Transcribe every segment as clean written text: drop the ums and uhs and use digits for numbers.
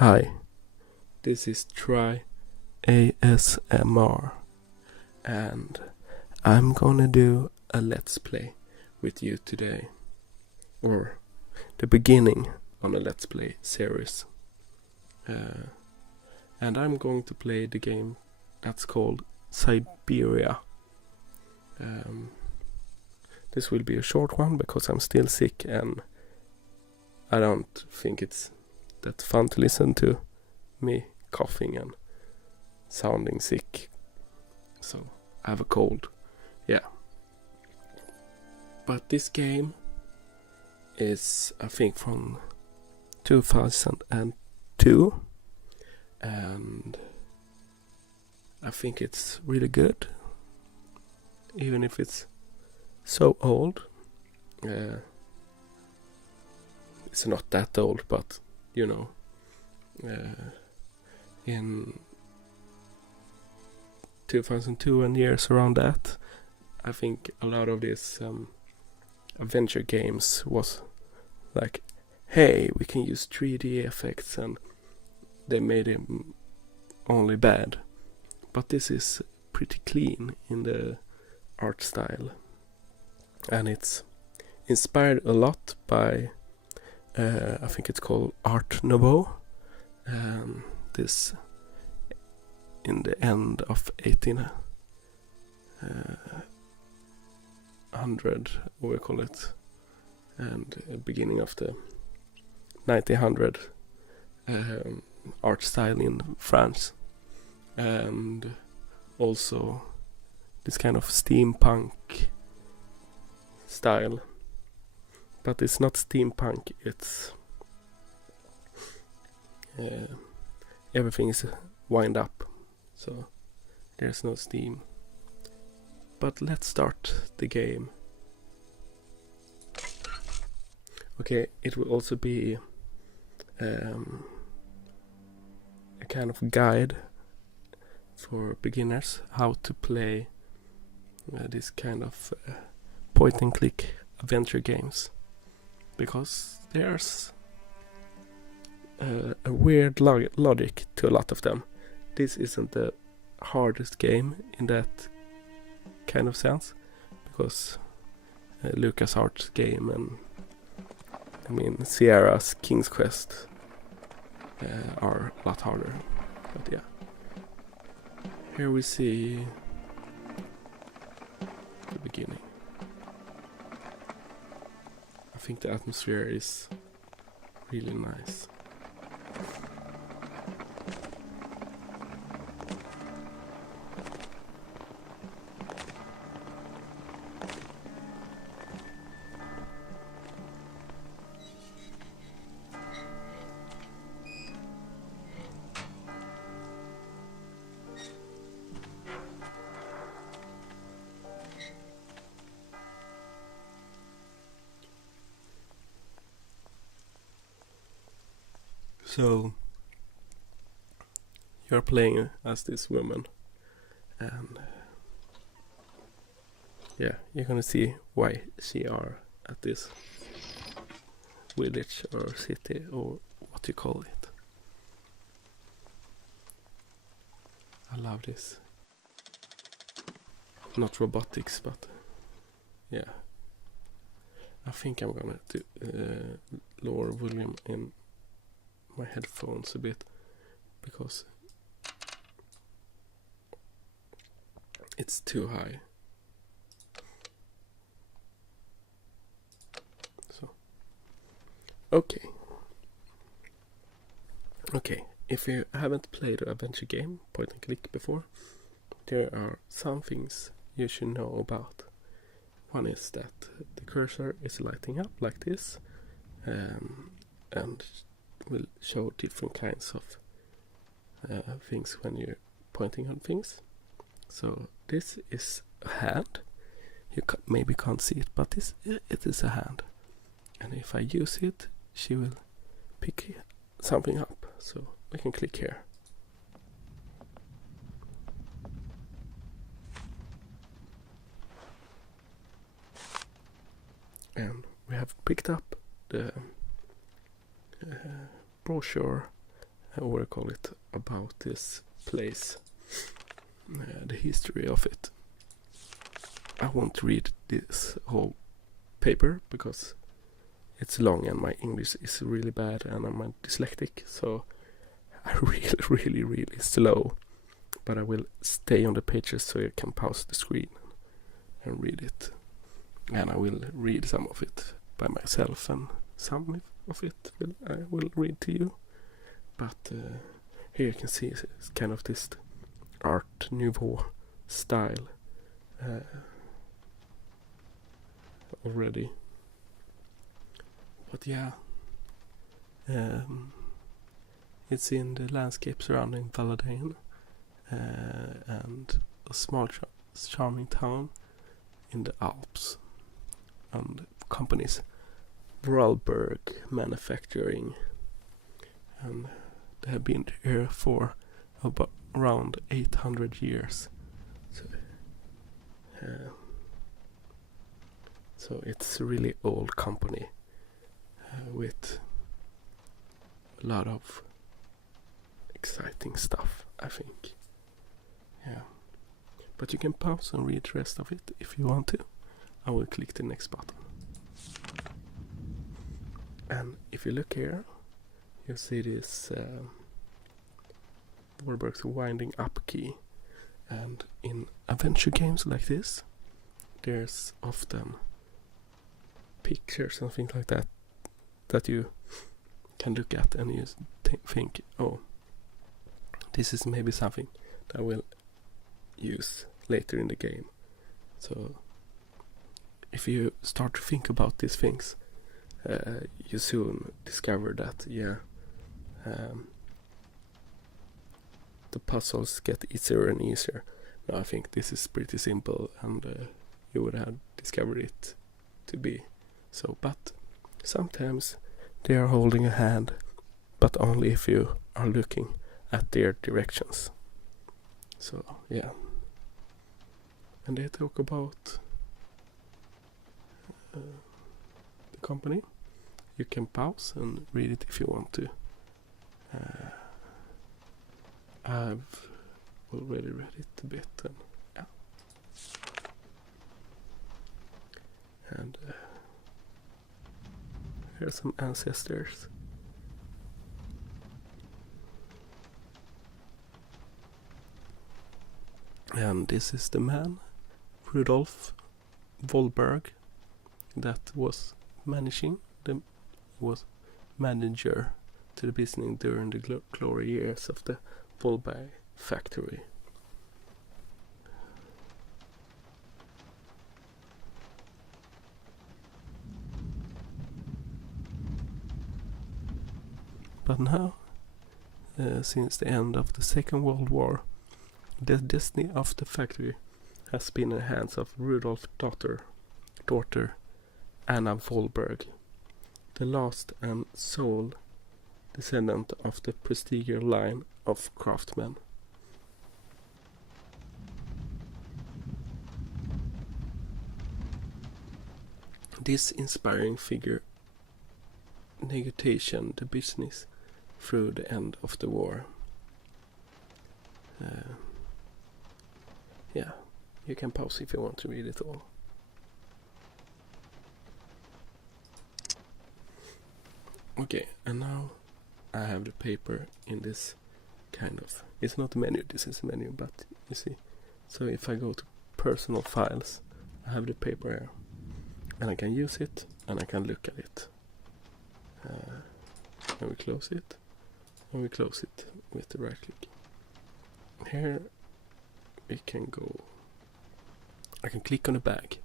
Hi, this is Try ASMR, and I'm gonna do a let's play with you today, or the beginning on a let's play series. And I'm going to play the game that's called Syberia. This will be a short one because I'm still sick and I don't think it's that fun to listen to me coughing and sounding sick. So I have a cold. Yeah. But this game is, I think, from 2002, and I think it's really good, even if it's so old. It's not that old, but you know, in 2002 and years around that, I think a lot of these adventure games was like, hey, we can use 3D effects, and they made them only bad. But this is pretty clean in the art style, and it's inspired a lot by I think it's called Art Nouveau, this in the end of 1800, we call it, and beginning of the 1900 art style in France, and also this kind of steampunk style. But it's not steampunk, it's everything is wind up, so there's no steam. But let's start the game. Okay, it will also be a kind of guide for beginners how to play this kind of point and click adventure games, because there's a weird logic to a lot of them. This isn't the hardest game in that kind of sense, because LucasArts game and Sierra's King's Quest are a lot harder. But yeah, here we see the beginning. I think the atmosphere is really nice. So you're playing as this woman, and yeah, you're gonna see why she are at this village or city or what you call it. I love this. Not robotics, but yeah. I think I'm gonna lower volume in my headphones a bit, because it's too high. So okay, if you haven't played an adventure game point and click before, there are some things you should know about. One is that the cursor is lighting up like this, and will show different kinds of things when you're pointing on things. So this is a hand. You maybe can't see it, but it is a hand. And if I use it, she will pick something up. So we can click here. And we have picked up the brochure what I call it, about this place, the history of it. I won't read this whole paper because it's long and my English is really bad and I'm dyslexic, so I'm really slow. But I will stay on the pages so you can pause the screen and read it. And I will read some of it by myself, and some of it I will read to you. But here you can see it's kind of this Art Nouveau style already. But yeah, it's in the landscape surrounding Valladolid, and a small charming town in the Alps, and companies Vorarlberg Manufacturing, and they have been here for about around 800 years. So it's a really old company with a lot of exciting stuff, I think. Yeah. But you can pause and read the rest of it if you want to. I will click the next button. And if you look here, you'll see this Vorarlberg's winding up key. And in adventure games like this, there's often pictures and things like that that you can look at and you think, oh, this is maybe something that I will use later in the game. So if you start to think about these things, you soon discover that the puzzles get easier and easier. Now I think this is pretty simple, and you would have discovered it to be so. But sometimes they are holding a hand, but only if you are looking at their directions. So yeah, and they talk about the company. You can pause and read it if you want to. I've already read it a bit, and yeah. And here are some ancestors. And this is the man, Rudolf Vollberg, that was manager to the business during the glory years of the Vollberg factory. But now, since the end of the Second World War, the destiny of the factory has been in the hands of Rudolf's daughter Anna Vollberg, the last and sole descendant of the prestigious line of craftsmen. This inspiring figure negotiated the business through the end of the war. Yeah, you can pause if you want to read it all. Okay, and now I have the paper in this kind of, it's not a menu, this is a menu, but you see. So if I go to personal files, I have the paper here, and I can use it, and I can look at it. And we close it, and we close it with the right click. Here we can go, I can click on the bag,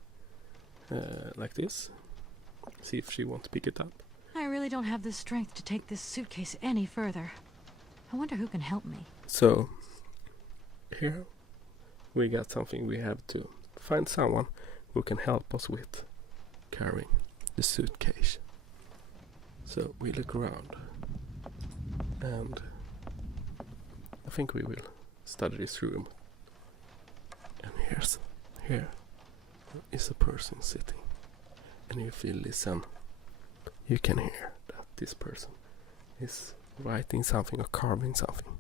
like this, see if she wants to pick it up. I really don't have the strength to take this suitcase any further. I wonder who can help me. So, here we got something. We have to find someone who can help us with carrying the suitcase. So we look around, and I think we will study this room. And here is a person sitting, and if you listen, you can hear that this person is writing something or carving something.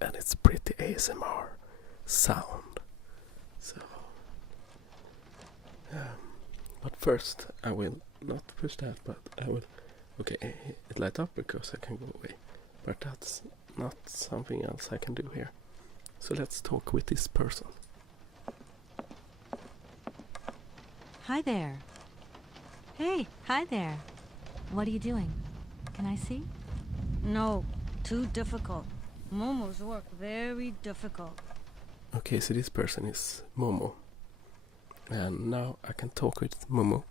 And it's pretty ASMR sound. So, but first I will not push that, but I will. Okay, it light up because I can go away, but that's not something else I can do here. So let's talk with this person. Hi there. Hey, hi there. What are you doing? Can I see? No, too difficult. Momo's work very difficult. Okay, so this person is Momo. And now I can talk with Momo.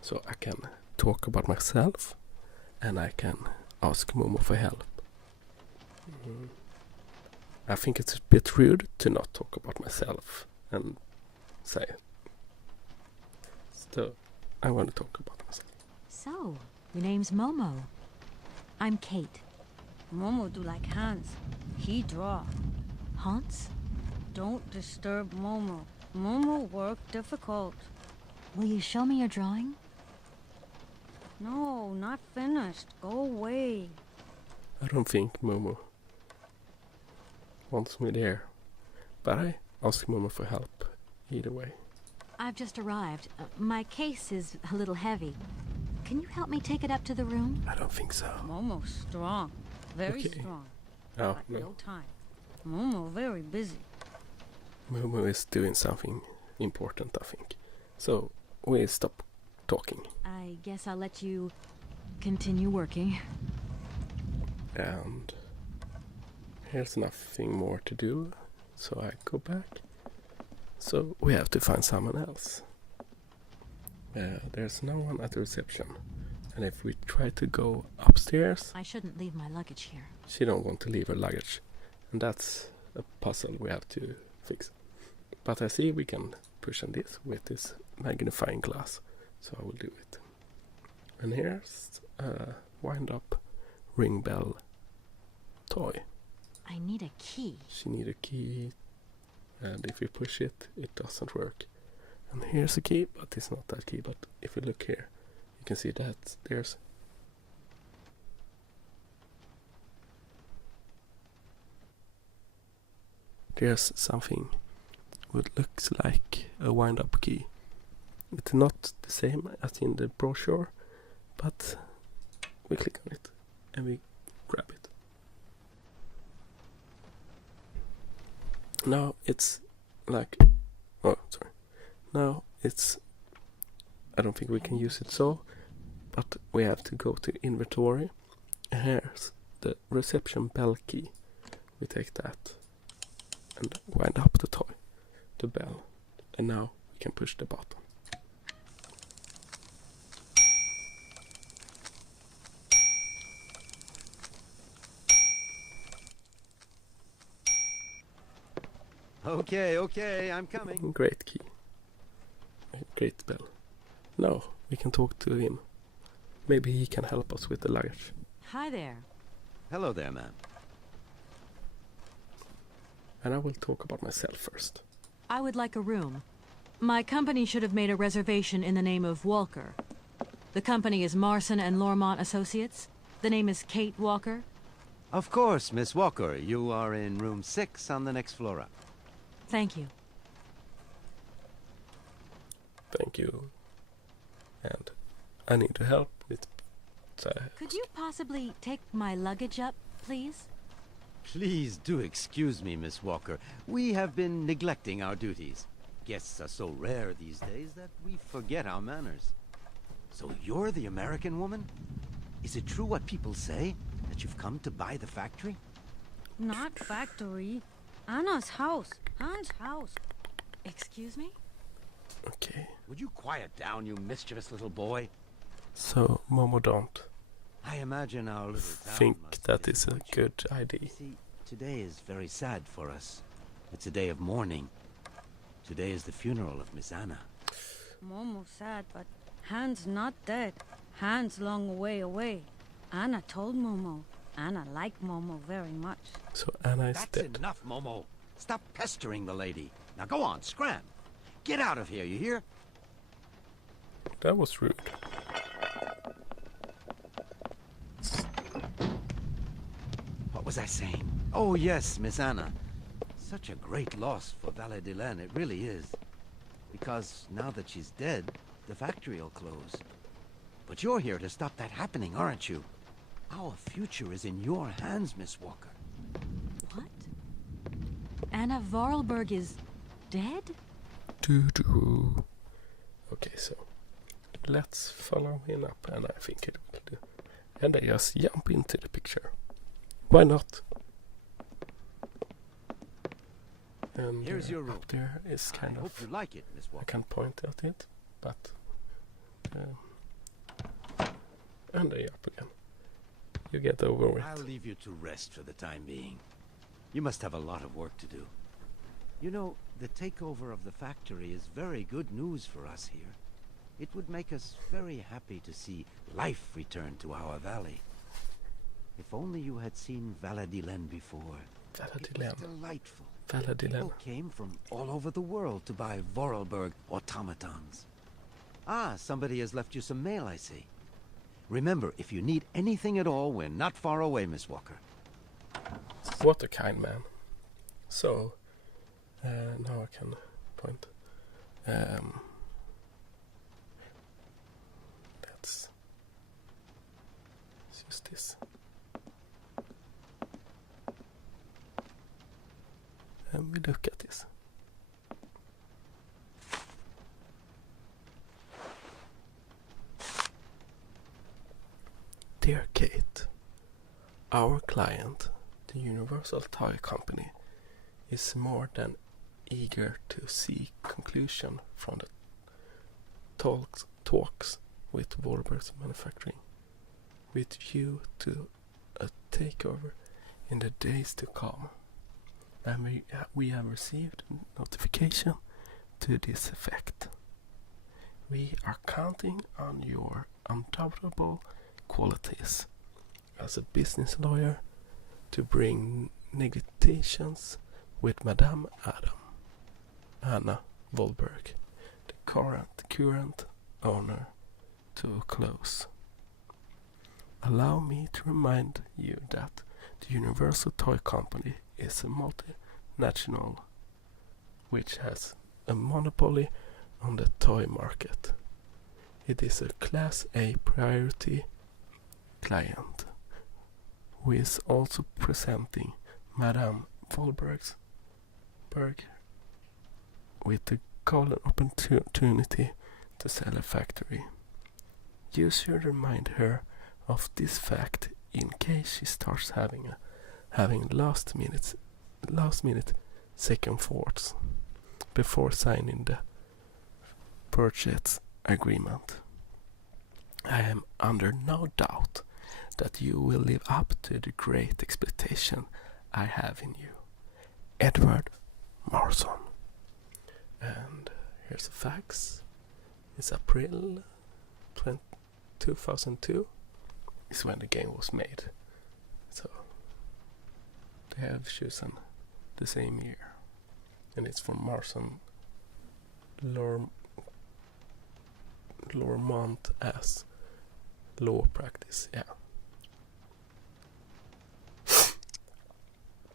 So I can talk about myself and I can ask Momo for help. I think it's a bit rude to not talk about myself and say it. So I want to talk about myself. So, your name's Momo. I'm Kate. Momo do like Hans. He draw. Hans? Don't disturb Momo. Momo work difficult. Will you show me your drawing? No, not finished. Go away. I don't think Momo wants me there. But I ask Momo for help either way. I've just arrived. My case is a little heavy. Can you help me take it up to the room? I don't think so. Momo strong. Very Okay. strong. Oh, But no. no time. Momo very busy. Momo is doing something important, I think. So we stop talking. I guess I'll let you continue working. And here's nothing more to do. So I go back. So we have to find someone else. There's no one at the reception. And if we try to go upstairs, I shouldn't leave my luggage here. she don't want to leave her luggage. And that's a puzzle we have to fix. But I see we can push on this with this magnifying glass. So I will do it. And here's a wind-up ring bell toy. I need a key. She need a key. And if we push it, it doesn't work. And here's a key, but it's not that key. But if you look here, you can see that there's something what looks like a wind-up key. It's not the same as in the brochure, but we click on it and we grab it. Now it's like, oh sorry, now it's, I don't think we can use it so, but we have to go to inventory, and here's the reception bell key. We take that and wind up the bell, and now we can push the button. Okay, I'm coming. Great key. Great bell. Now we can talk to him. Maybe he can help us with the luggage. Hi there. Hello there, ma'am. And I will talk about myself first. I would like a room. My company should have made a reservation in the name of Walker. The company is Marson and Lormont Associates. The name is Kate Walker. Of course, Miss Walker. You are in room 6 on the next floor up. Thank you. Thank you. And I need to help with... Could you possibly take my luggage up, please? Please do excuse me, Miss Walker. We have been neglecting our duties. Guests are so rare these days that we forget our manners. So you're the American woman? Is it true what people say? That you've come to buy the factory? Not factory. Anna's house. Hans' house. Excuse me? Okay. Would you quiet down, you mischievous little boy? So Momo don't I imagine our little town think must that is a disappoint you. good idea. See, today is very sad for us. It's a day of mourning. Today is the funeral of Miss Anna. Momo sad, but Hans not dead. Hans long way away. Anna told Momo. Anna liked Momo very much. So Anna is That's dead. enough, Momo. Stop pestering the lady. Now go on, scram. Get out of here, you hear? That was rude. What was I saying? Oh, yes, Miss Anna. Such a great loss for Valadilene, it really is. Because now that she's dead, the factory will close. But you're here to stop that happening, aren't you? Our future is in your hands, Miss Walker. What? Anna Vorarlberg is dead? Doo-doo. Okay, so let's follow him up, and I think it will do. And I just jump into the picture. Why not? And Here's your room. up there is kind I hope you of... like it, Miss I Walker. can't point at it, but... and I up again. You get over with. I'll leave you to rest for the time being. You must have a lot of work to do. You know, the takeover of the factory is very good news for us here. It would make us very happy to see life return to our valley. If only you had seen Valadilene before. It was delightful. Valadilene. People came from all over the world to buy Vorarlberg automatons. Ah, somebody has left you some mail, I see. Remember, if you need anything at all, we're not far away, Miss Walker. What a kind man. So, now I can point. Let's use this. And we look at this. Dear Kate, our client, the Universal Toy Company, is more than eager to see conclusion from the talks with Vorarlberg's manufacturing, with view to a takeover in the days to come. And we have received notification to this effect. We are counting on your undoubtable qualities as a business lawyer to bring negotiations with Madame Anna Vorarlberg, the current owner, to a close. Allow me to remind you that the Universal Toy Company is a multinational which has a monopoly on the toy market. It is a Class A priority client who is also presenting Madame Vorarlberg with the golden opportunity to sell a factory. You should remind her of this fact in case she starts having last minute second thoughts before signing the purchase agreement. I am under no doubt that you will live up to the great expectation I have in you. Edward Marson. And here's the facts. It's April 2002 is when the game was made. So they have chosen the same year. And it's from Marson Lormont as law practice. Yeah.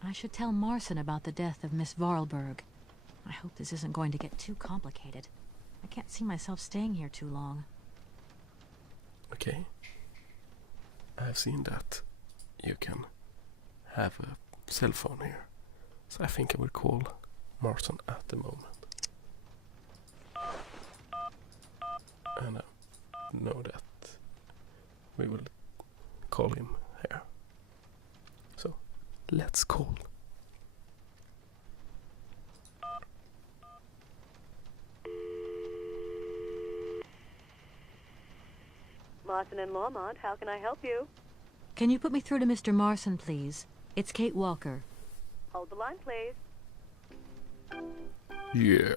I should tell Marson about the death of Miss Vorarlberg. I hope this isn't going to get too complicated. I can't see myself staying here too long. Okay. I've seen that you can have a cell phone here. So I think I will call Marson at the moment. And I know that we will call him here. So let's call. Marson and Lormont, how can I help you? Can you put me through to Mr. Marson, please? It's Kate Walker. Hold the line, please. Yeah.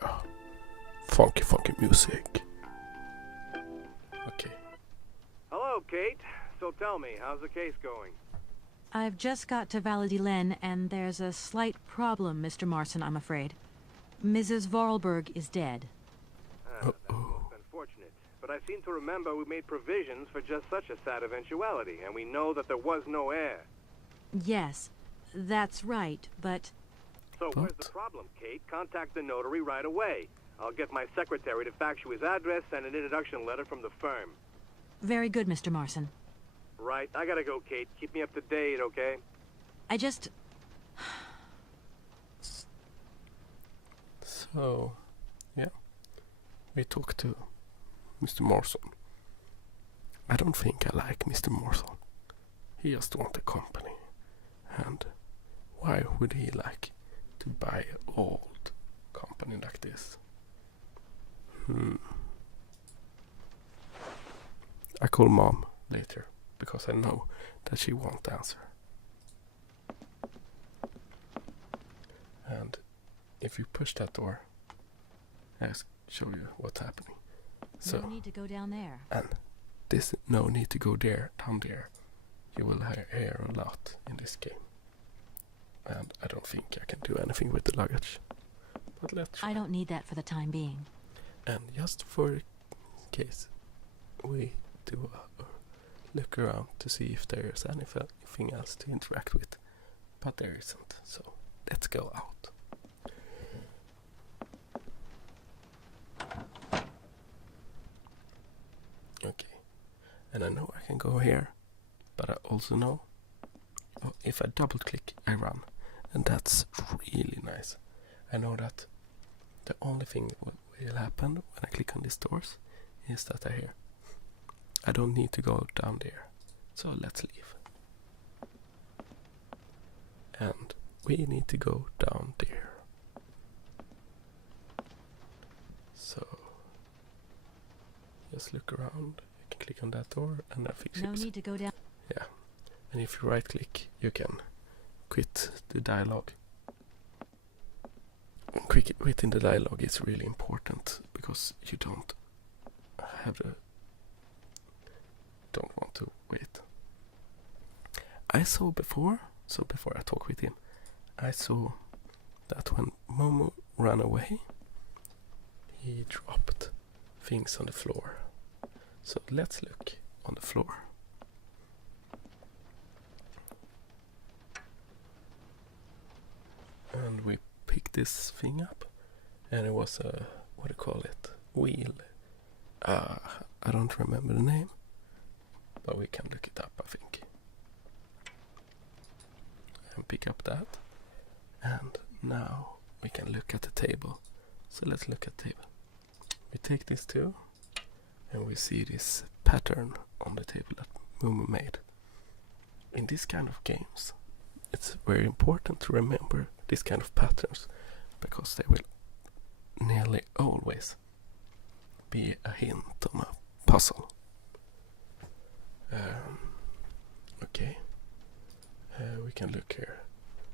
Funky music. Okay. Hello, Kate. So tell me, how's the case going? I've just got to Valadilene, and there's a slight problem, Mr. Marson, I'm afraid. Mrs. Vorarlberg is dead. That's most unfortunate. but I seem to remember we made provisions for just such a sad eventuality, and we know that there was no heir. Yes, that's right, but... So where's the problem, Kate? Contact the notary right away. I'll get my secretary to fax you his address and an introduction letter from the firm. Very good, Mr. Marson. Right, I gotta go, Kate. Keep me up to date, okay? I just... So, yeah, we talked to Mr. Morrison. I don't think I like Mr. Morrison. He just wants a company. And why would he like to buy an old company like this? I call Mom later because I know that she won't answer. And if you push that door, I'll show you what's happening. So, no need to go down there. and this no need to go down there. You will hear a lot in this game. And I don't think I can do anything with the luggage. But let's try. I don't need that for the time being. And just for case, we do a look around to see if there's anything else to interact with. But there isn't, so let's go out. Okay, and I know I can go here, but I also know if I double click I run, and that's really nice. I know that the only thing that will happen when I click on these doors is that I hear I don't need to go down there, so let's leave. And we need to go down there. So just look around. You can click on that door and that fixes it. No need to go down. Yeah. And if you right click, you can quit the dialogue. Quitting the dialogue is really important because you don't want to wait. I saw before I talk with him, I saw that when Momo ran away, he dropped things on the floor. So let's look on the floor. And we picked this thing up, and it was a, what do you call it, wheel. I don't remember the name, but we can look it up, I think. And pick up that, and now we can look at the table. So let's look at the table. We take this too, and we see this pattern on the table that Mumu made. In this kind of games, it's very important to remember this kind of patterns, because they will nearly always be a hint on a puzzle. Okay, we can look here.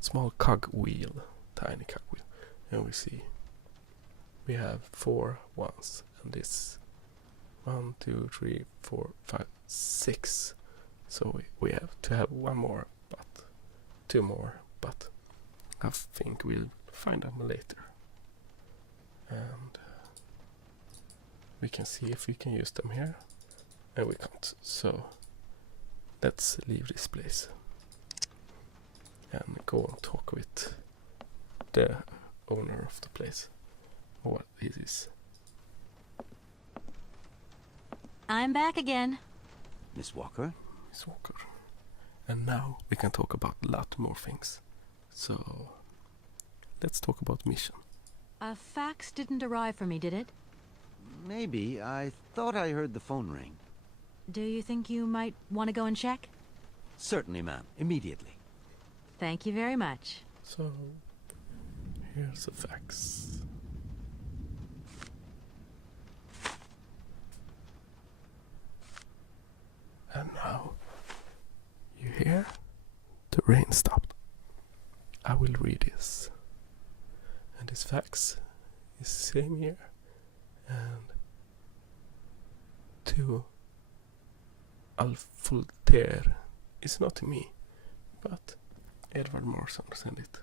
Small cog wheel, tiny cog wheel, and we see we have 4 ones, and this 1, 2, 3, 4, 5, 6. So we have to have 1 more, but 2 more, but I think we'll find them later. And we can see if we can use them here, and we can't. So let's leave this place and go and talk with the owner of the place. What it is. I'm back again. Miss Walker? Miss Walker. And now we can talk about a lot more things. So let's talk about mission. A fax didn't arrive for me, did it? Maybe. I thought I heard the phone ring. Do you think you might want to go and check? Certainly, ma'am. Immediately. Thank you very much. So here's the fax. And now you hear the rain stopped. I will read this. And this fax is same here, and to Alfolter. It's not me, but Edward Morrison sent it.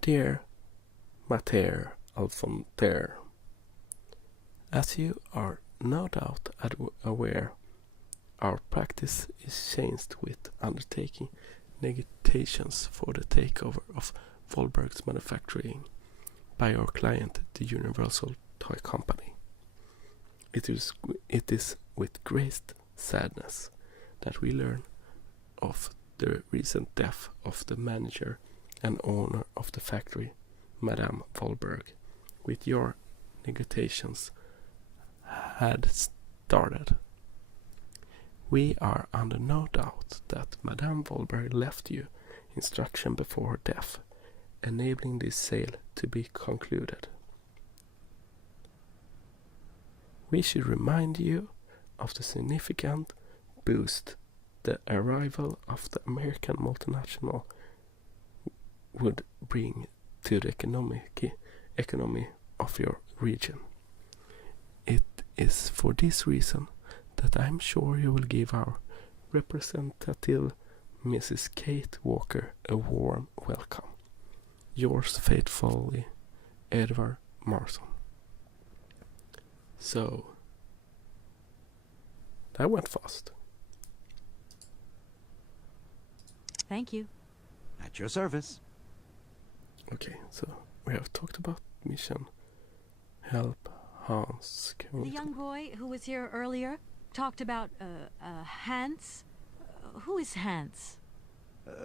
Dear Mater Alfonter, As you are no doubt aware, our practice is changed with undertaking negotiations for the takeover of Volberg's manufacturing by our client, the Universal Toy Company. It is with great sadness that we learn of the recent death of the manager and owner of the factory, Madame Volberg. With your negotiations had started. We are under no doubt that Madame Volberg left you instruction before her death, enabling this sale to be concluded. We should remind you of the significant boost the arrival of the American multinational would bring to the economy of your region. It is for this reason that I am sure you will give our representative, Mrs. Kate Walker, a warm welcome. Yours faithfully, Edward Marson. So, that went fast. Thank you. At your service. Okay, so we have talked about mission, help, Hans. The young boy who was here earlier talked about Hans. Who is Hans?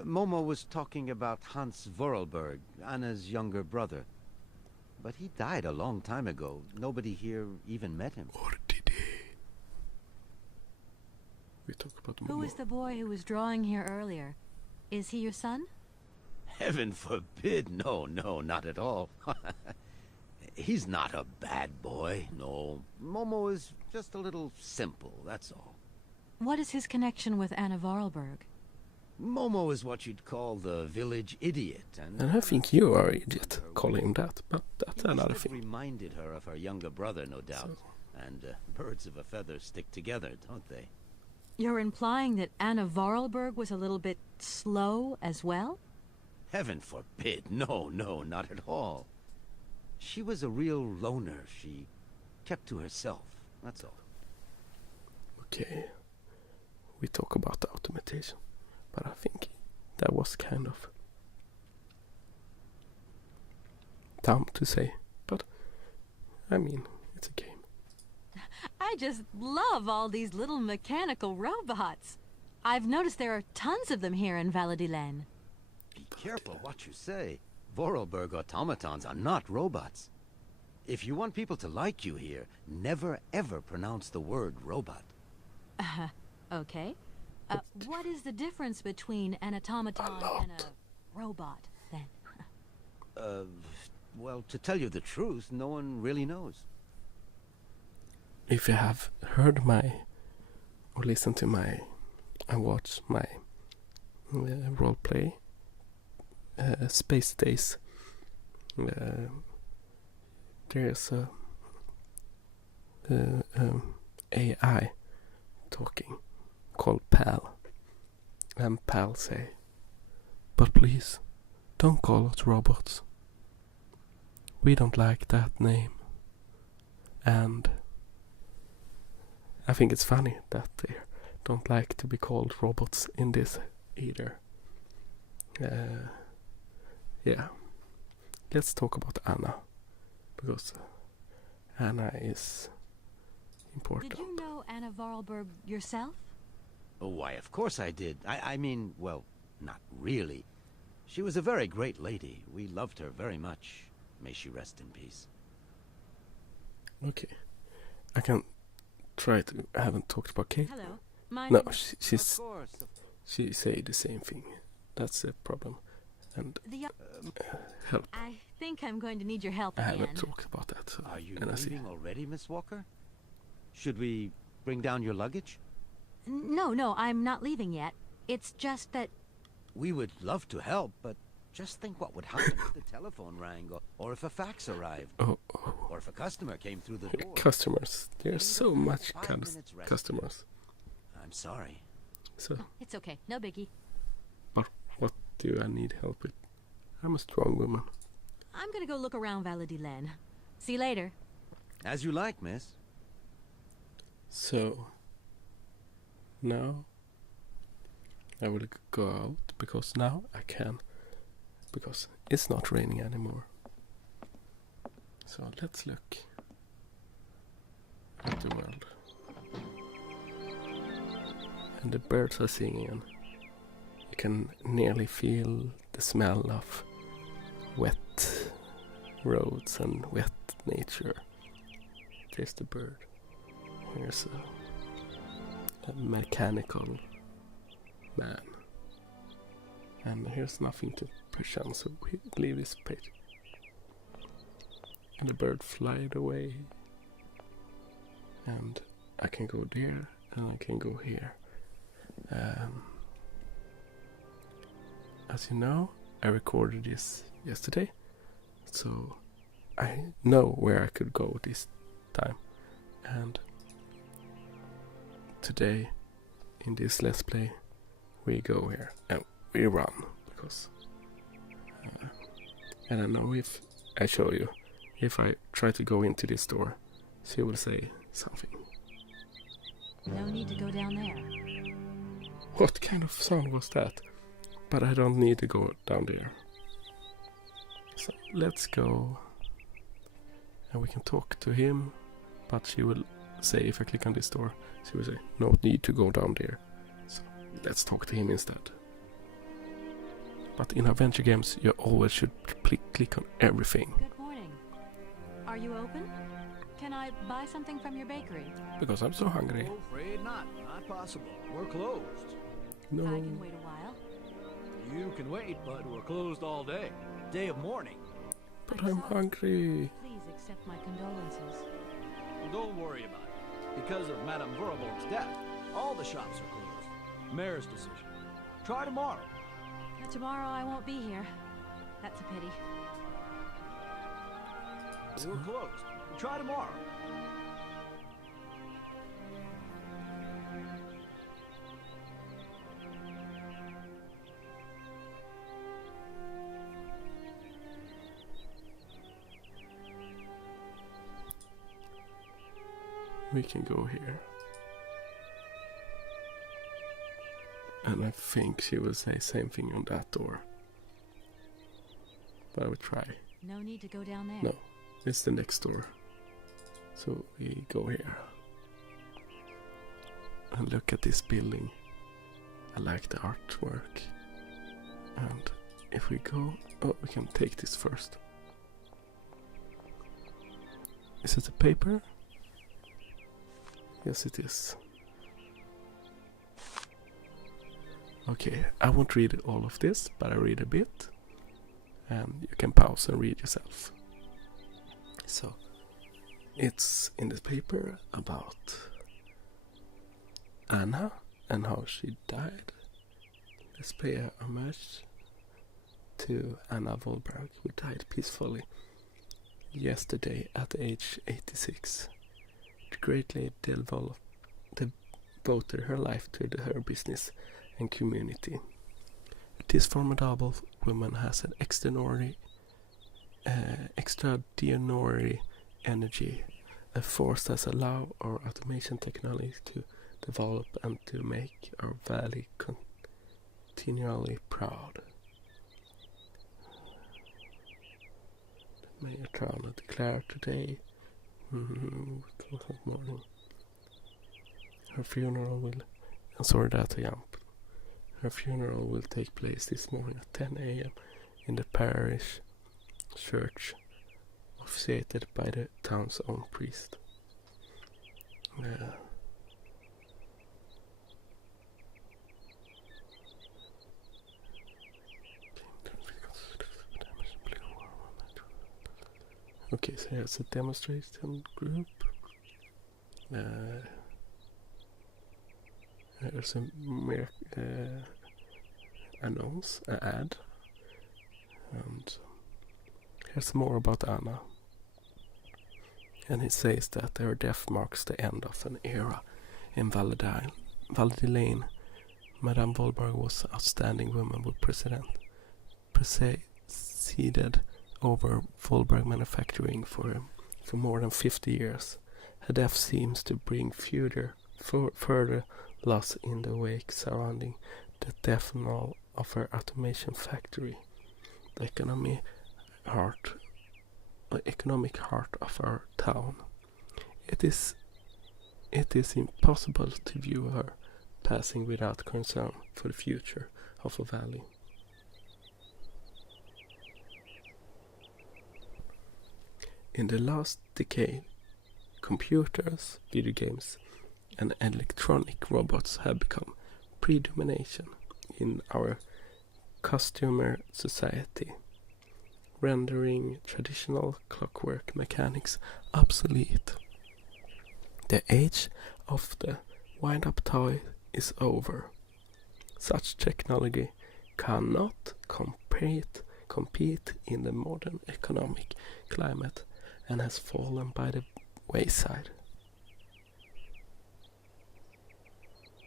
Momo was talking about Hans Vorarlberg, Anna's younger brother. But he died a long time ago. Nobody here even met him. Or did he? We talk about Momo. Who is the boy who was drawing here earlier? Is he your son? Heaven forbid. No, not at all. He's not a bad boy, no. Momo is just a little simple, that's all. What is his connection with Anna Vorarlberg? Momo is what you'd call the village idiot, And I think you are an idiot calling him that, but that's he another must have thing. reminded her of her younger brother, no doubt. And birds of a feather stick together, don't they? You're implying that Anna Vorarlberg was a little bit slow as well? Heaven forbid. No, not at all. She was a real loner. She kept to herself, that's all. Okay, we talk about the automation, but I think that was kind of dumb to say, but I mean, it's a game. I just love all these little mechanical robots. I've noticed there are tons of them here in Valadilen. Be careful what you say. Vorarlberg automatons are not robots. If you want people to like you here, never ever pronounce the word robot. Okay. What is the difference between an automaton and a robot, then? Well, to tell you the truth, no one really knows. If you have heard or listened to and watched my roleplay, Space Days, there's a AI talking called Pal, and Pal say, "But please, don't call us robots. We don't like that name." And I think it's funny that they don't like to be called robots in this either. Yeah. Let's talk about Anna, because Anna is important. Did you know Anna Vorarlberg yourself? Oh, why, of course I did. I mean, well, not really. She was a very great lady. We loved her very much. May she rest in peace. Okay. I can try to... I haven't talked about Kate. Hello. My No, name is- she's... Of course. She say the same thing. That's the problem. And help. I think I'm going to need your help I again. haven't talked about that. So Are you and leaving already, Miss Walker? Should we bring down your luggage? No, I'm not leaving yet. It's just that... We would love to help, but just think what would happen if the telephone rang, or if a fax arrived, Oh, or if a customer came through the door. customers. There's so much 5 minutes rest. customers. I'm sorry. So, It's okay, no biggie. but what do I need help with? I'm a strong woman. I'm gonna go look around Valadilen. See you later. As you like, miss. So now I will go out because now I can, because it's not raining anymore. So let's look at the world. And the birds are singing. You can nearly feel the smell of wet roads and wet nature. There's the bird. Here's a mechanical man. And here's nothing to push on, so we leave this page. And the bird flied away. And I can go there, and I can go here. As you know, I recorded this yesterday, so I know where I could go this time. And today, in this Let's Play, we go here and we run, because I don't know if I show you. If I try to go into this door, she will say something. No need to go down there. What kind of sound was that? But I don't need to go down there. So let's go. And we can talk to him. But she will say, if I click on this door, she will say, no need to go down there. So let's talk to him instead. But in adventure games, you always should click on everything. Good morning. Are you open? Can I buy something from your bakery? Because I'm so hungry. Oh, afraid not. Not possible. We're closed. No. I can wait a while. You can wait, but we're closed all day. Day of mourning. But I'm hungry. Please accept my condolences. Well, don't worry about it. Because of Madame Vorborg's death, all the shops are closed. Mayor's decision. Try tomorrow. Tomorrow I won't be here. That's a pity. We're closed. Try tomorrow. We can go here. And I think she will say same thing on that door. But I will try. No need to go down there. No, it's the next door. So we go here. And look at this building. I like the artwork. And if we go... Oh, we can take this first. Is it a paper? Yes, it is. Okay, I won't read all of this, but I read a bit. And you can pause and read yourself. So, it's in the paper about Anna and how she died. Let's pay a homage to Anna Wollberg, who died peacefully yesterday at age 86. She greatly devoted her life to her business and community. This formidable woman has an extraordinary energy, a force that allows our automation technology to develop and to make our valley continually proud. The Mayor Trana declared today, morning, her funeral will, her funeral will take place this morning at 10 a.m. in the parish church, officiated by the town's own priest. Okay, so here's a demonstration group. There's a announce, an ad, and here's more about Anna. And it says that her death marks the end of an era in Valdeline. Madame Wollberg was an outstanding woman who presided over Wollberg manufacturing for for more than 50 years. Her death seems to bring further loss in the wake surrounding the death knell of her automation factory, the economic heart of our town. It is impossible to view her passing without concern for the future of the valley. In the last decade, computers, video games, and electronic robots have become predomination in our customer society, rendering traditional clockwork mechanics obsolete. The age of the wind-up toy is over. Such technology cannot compete in the modern economic climate and has fallen by the wayside.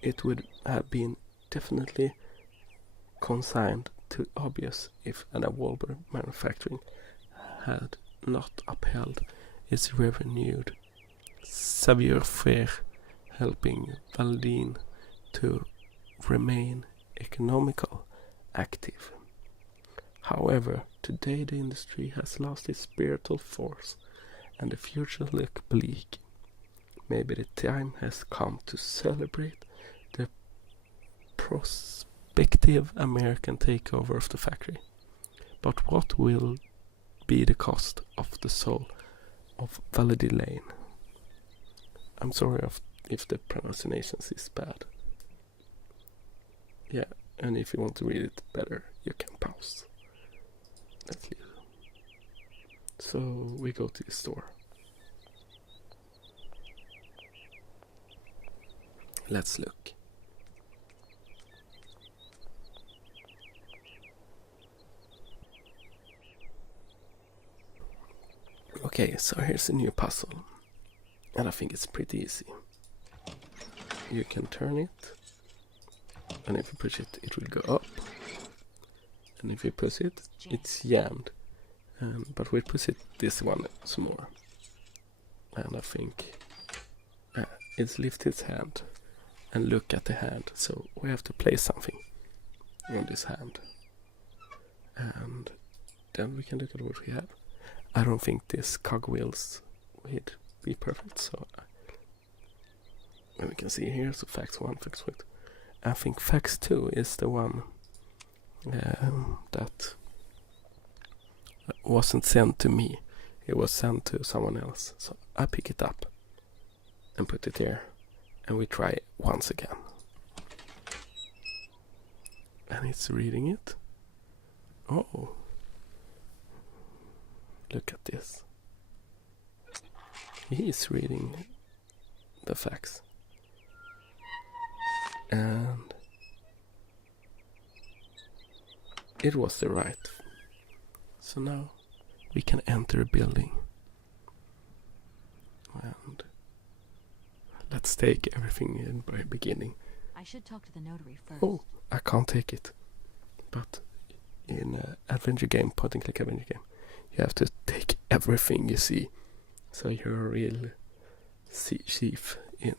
It would have been definitely consigned to obvious if an Wahlberg manufacturing had not upheld its renewed savoir-faire, helping Valdine to remain economical active. However, today the industry has lost its spiritual force and the future looks bleak. Maybe the time has come to celebrate the prospective American takeover of the factory. But what will be the cost of the soul of Valady Lane? I'm sorry if the pronunciation is bad. Yeah, and if you want to read it better, you can pause. Let's leave. So we go to the store. Let's look. Okay, so here's a new puzzle. And I think it's pretty easy. You can turn it. And if you push it, it will go up. And if you push it, it's jammed. But we'll push it this one some more. And I think it's lift its hand and look at the hand. So we have to place something on this hand. And then we can look at what we have. I don't think this cogwheels would be perfect. So we can see here, so fax 1, fax 2. I think fax 2 is the one that wasn't sent to me. It was sent to someone else. So I pick it up and put it here. And we try it once again. And it's reading it. Oh. Look at this. He is reading the fax. And it was the right. So now we can enter a building. And let's take everything in by beginning. I should talk to the notary first. Oh, I can't take it. But in an adventure game, point and click adventure game, you have to take everything you see. So you're a real thief in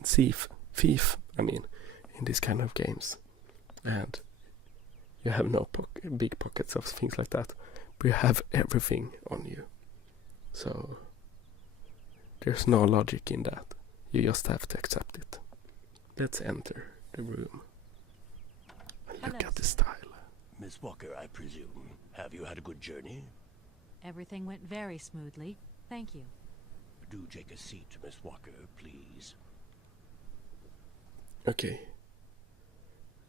this kind of games. And you have no big pockets of things like that. But you have everything on you. So there's no logic in that. You just have to accept it. Let's enter the room. Look at the style. Miss Walker, I presume. Have you had a good journey? Everything went very smoothly. Thank you. Do take a seat, Miss Walker, please. Okay.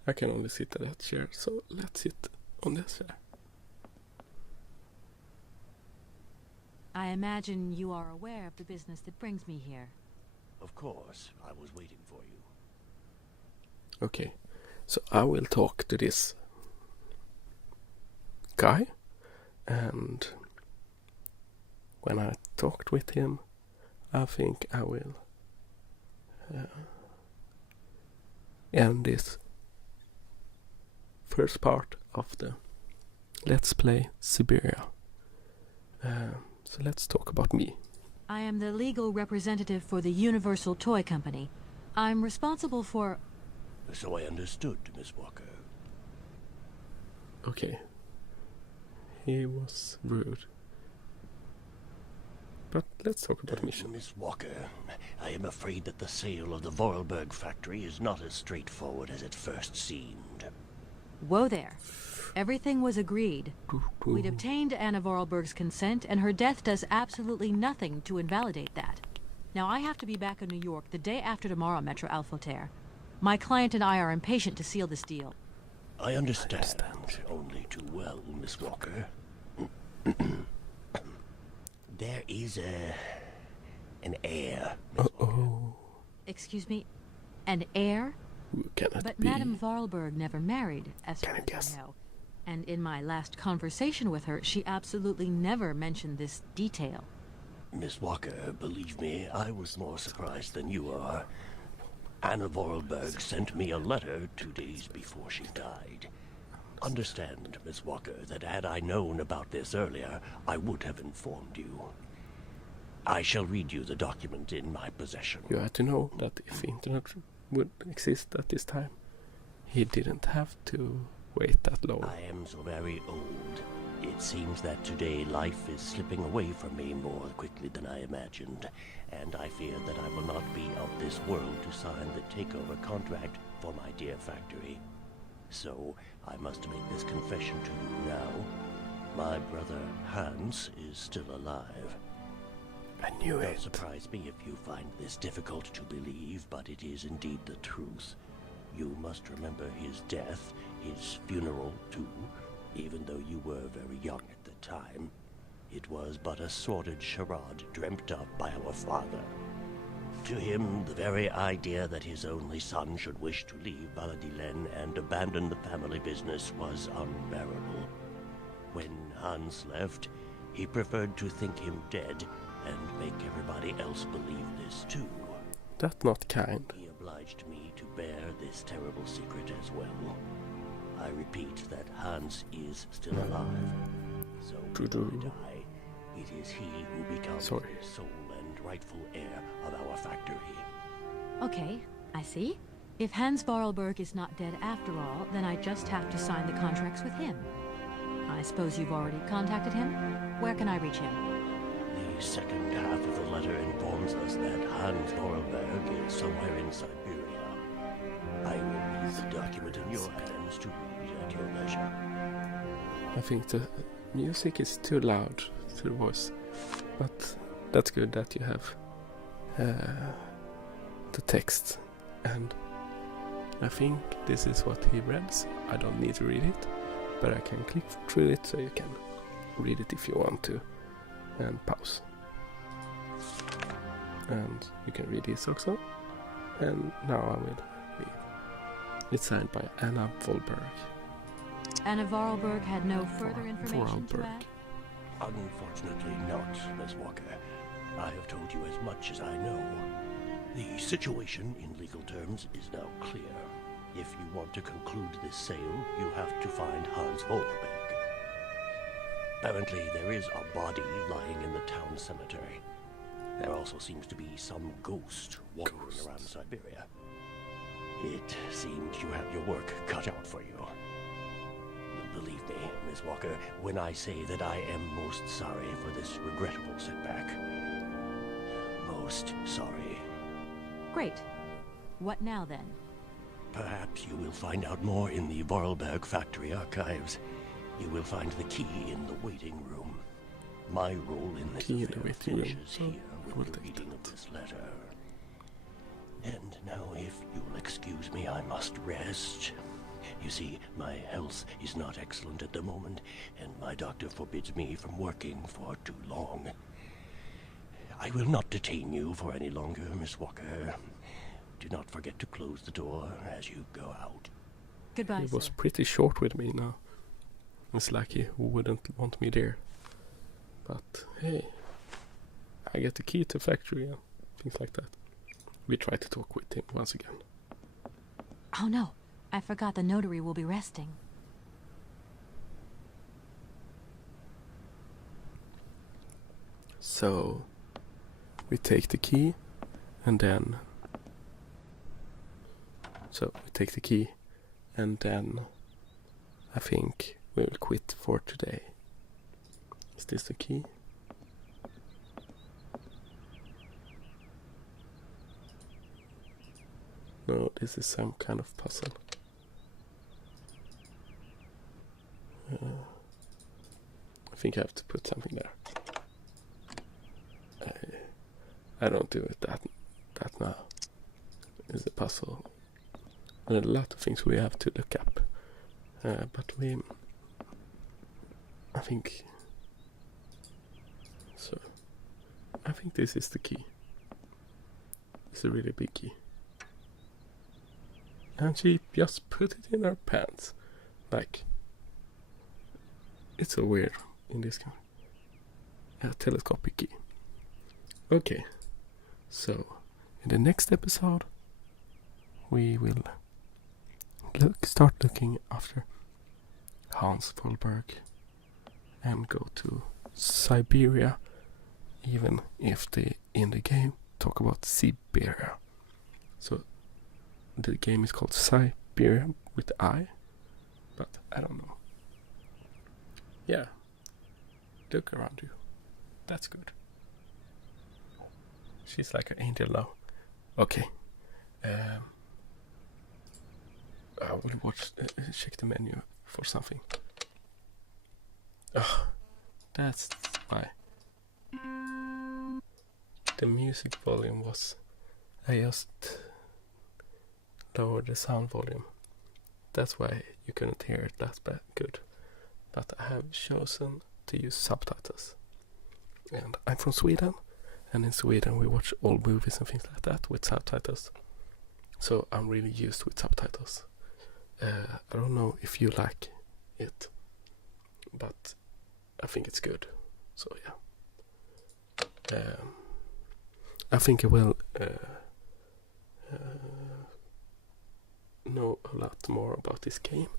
I can only sit at that chair, so let's sit on this chair. I imagine you are aware of the business that brings me here. Of course, I was waiting for you. Okay, so I will talk to this guy, and when I talked with him, I think I will end this first part of the Let's Play Syberia. So let's talk about me. I am the legal representative for the Universal Toy Company. I'm responsible for... So I understood, Miss Walker. Okay. He was rude. But let's talk about mission. Miss Walker, I am afraid that the sale of the Vorarlberg factory is not as straightforward as it first seemed. Whoa there. Everything was agreed. We'd obtained Anna Vorarlberg's consent, and her death does absolutely nothing to invalidate that. Now, I have to be back in New York the day after tomorrow, Metro Alphoter. My client and I are impatient to seal this deal. I understand. Only too well, Miss Walker. There is an heir, Miss Walker. Excuse me? An heir? Who can it But be? Madame Vorarlberg never married, as Can far I as guess? I know. And in my last conversation with her, she absolutely never mentioned this detail. Miss Walker, believe me, I was more surprised than you are. Anna Vorarlberg sent me a letter 2 days before she died. Understand, Miss Walker, that had I known about this earlier, I would have informed you. I shall read you the document in my possession. You had to know that if internet would exist at this time, he didn't have to wait that long. I am so very old. It seems that today life is slipping away from me more quickly than I imagined, and I fear that I will not be of this world to sign the takeover contract for my dear factory. So, I must make this confession to you now. My brother Hans is still alive. I knew Don't it. surprise me if you find this difficult to believe, but it is indeed the truth. You must remember his death, his funeral too, even though you were very young at the time. It was but a sordid charade dreamt up by our father. To him, the very idea that his only son should wish to leave Baladilen and abandon the family business was unbearable. When Hans left, he preferred to think him dead and make everybody else believe this too. That's not kind. He obliged me to bear this terrible secret as well. I repeat that Hans is still alive. So when I die, it is he who becomes the sole and rightful heir of our factory. Okay, I see. If Hans Vorarlberg is not dead after all, then I just have to sign the contracts with him. I suppose you've already contacted him? Where can I reach him? The second half of the letter informs us that Hans Vorarlberg is somewhere in Syberia. I will leave the document in your hands to read at your leisure. I think the music is too loud to the voice, but that's good that you have the text, and I think this is what he read, so I don't need to read it, but I can click through it so you can read it if you want to, and pause. And you can read this also, and now I will read. It's signed by Anna Vorarlberg. Anna Vorarlberg had no further information to add? Unfortunately not, Miss Walker. I have told you as much as I know. The situation, in legal terms, is now clear. If you want to conclude this sale, you have to find Hans Vorarlberg. Apparently, there is a body lying in the town cemetery. There also seems to be some ghost wandering around Syberia. It seems you have your work cut out for you. Believe me, Miss Walker, when I say that I am most sorry for this regrettable setback. Most sorry. Great. What now, then? Perhaps you will find out more in the Vorarlberg factory archives. You will find the key in the waiting room. My role in this affair finishes here with the reading of this letter. And now, if you'll excuse me, I must rest. You see, my health is not excellent at the moment, and my doctor forbids me from working for too long. I will not detain you for any longer, Miss Walker. Do not forget to close the door as you go out. Goodbye, He was sir. pretty short with me now. It's like he wouldn't want me there. But hey, I get the key to factory and things like that. We try to talk with him once again. Oh no, I forgot the notary will be resting. So, we take the key and then I think we will quit for today. Is this the key? No, this is some kind of puzzle. I think I have to put something there. I don't do it that now. It's a puzzle. There are a lot of things we have to look up. But I think this is the key. It's a really big key. And she just put it in her pants. Like, it's so weird in this kind of telescopic key. Okay, so in the next episode we will start looking after Hans Vollberg and go to Syberia, even if they in the game talk about Syberia. So the game is called Syberia with I, but I don't know. Yeah, look around you. That's good. She's like an angel now. Okay. I will check the menu for something. Oh, that's why. The music volume was... I just lowered the sound volume. That's why you couldn't hear it that good. But I have chosen to use subtitles. And I'm from Sweden. And in Sweden we watch old movies and things like that with subtitles. So I'm really used with subtitles. I don't know if you like it, but I think it's good. So yeah. I think I will know a lot more about this game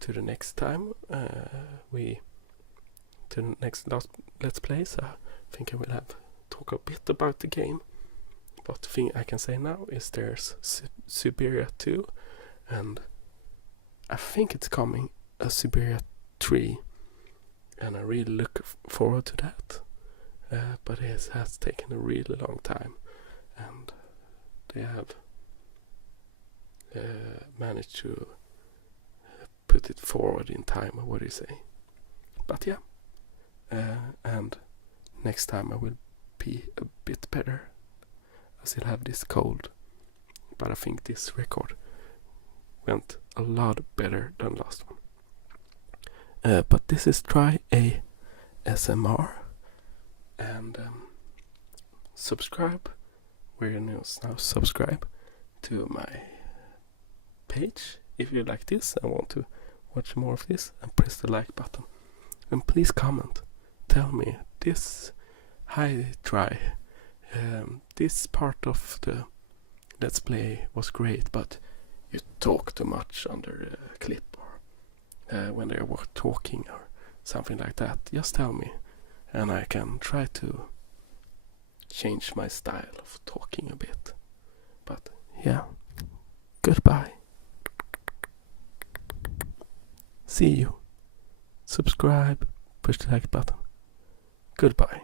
to the next time to the next Let's Plays. I think I will talk a bit about the game. But the thing I can say now is there's Syberia 2, and I think it's coming a Syberia 3, and I really look forward to that. But it has taken a really long time, and they have managed to put it forward in time, or what do you say? But yeah, and next time I will be a bit better. I still have this cold, but I think this record went a lot better than last one. But this is Try ASMR, and subscribe. We're now subscribe to my page if you like this and want to watch more of this, and press the like button. And please comment. Tell me this. Hi, Try. This part of the Let's Play was great, but you talk too much under the clip, or when they were talking or something like that. Just tell me, and I can try to change my style of talking a bit. But yeah, goodbye. See you. Subscribe, push the like button. Goodbye.